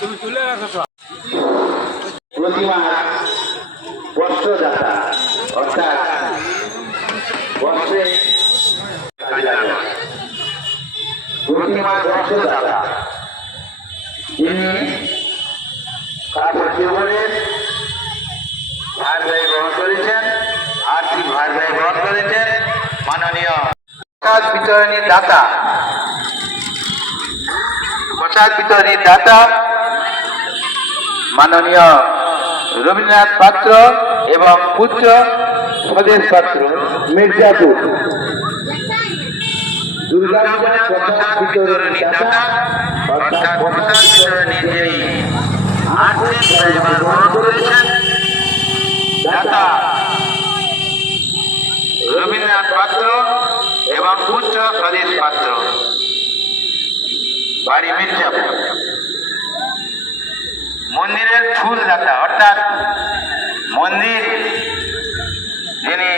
তুমি তুলে রাখো সব। প্রতিমার বস্ত্রদাতা অর্থাৎ বস্ত্রে প্রতিমার বস্ত্রদাতা যিনি কাঠের জীবনের ভার ব্যয় গ্রহণ করেছেন, আর্থিক ভার ব্যয় গ্রহণ করেছেন মাননীয় প্রসাদ বিতরণীর দাতা, প্রসাদ বিতরণীর দাতা মাননীয় রবীন্দ্রনাথ পাত্র এবং পুত্র স্বদেশ পাত্র মির্জাপুর। দুর্গা পূজার প্রসাদ বিতরণীর দাতা অর্থাৎ প্রসাদ বিতরণীর যিনি আর্থিক ব্যয় গ্রহণ করেছেন দাতা রবীন্দ্রনাথ পাত্র এবং পুত্র স্বদেশ পাত্র, বাড়ি মির্জাপুর। মন্দিরের ফুল দাতা অর্থাৎ মন্দির যিনি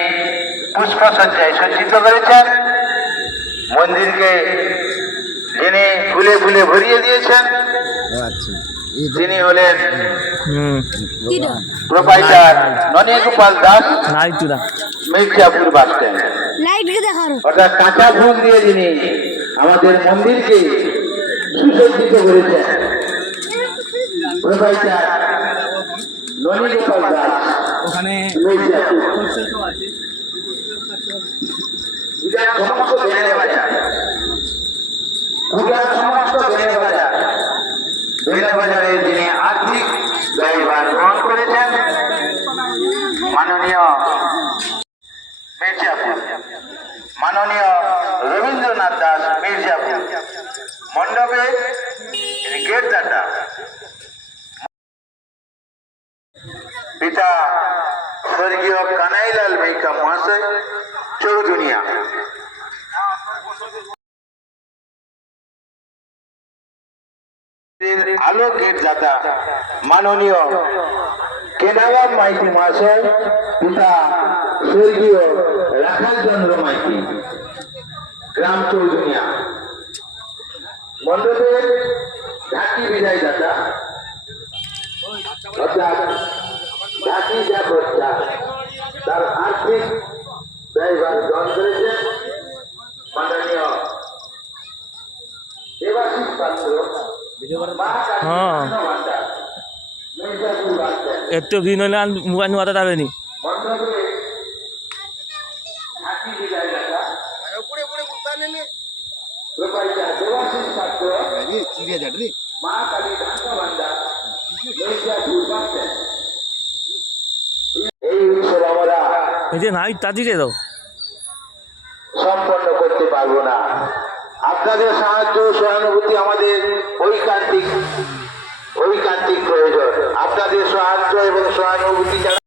পুষ্পসজ্জায় সজ্জিত করেছেন, মন্দিরকে যিনি ফুলে ফুলে ভরিয়ে দিয়েছেন, তিনি হলেন proprietor Nanigopal Das, Mirzapur bus stand. অর্থাৎ কাঁচা ফুল দিয়ে যিনি আমাদের মন্দিরকে সুসজ্জিত করেছেন, প্রোপাইটার ননীগোপাল দাস, ওখানে সমস্ত বেড়ে বাজার, সমস্ত বেড়ে বাজার, বেড়ে বাজারে যিনি আর্থিক ব্যয়ভার গ্রহণ করেছেন মাননীয় মির্জাপুর, মাননীয় রবীন্দ্রনাথ দাস মির্জাপুর। মণ্ডপে গেট দাতা পিতা স্বর্গীয় কানাইলাল মাইকা মহাশয় চৌধুনিয়া। আলো গেট দাতা মাননীয় কেদারাম মাইতি মহাশয়, পিতা স্বর্গীয় রাখাল চন্দ্র মাইতি, গ্রাম চৌধুনিয়া। মণ্ডপের ঢাকি বিদায় দাতা অর্থাৎ ঢাকি যা খরচা তার আর্থিক ব্যয়ভার গ্রহণ করেছেন মাননীয় দেবাশিস পাত্র। একটু দিন হলে মোবাইল নোয়াতে যাবে নি। এই উৎসব আমরা এই যে নাই তা দিয়ে দাও, সম্পন্ন করতে পারবো না। আপনাদের সাহায্য সহানুভূতি আমাদের ঐকান্তিক প্রয়োজন। আপনাদের সাহায্য এবং সহানুভূতি ছাড়া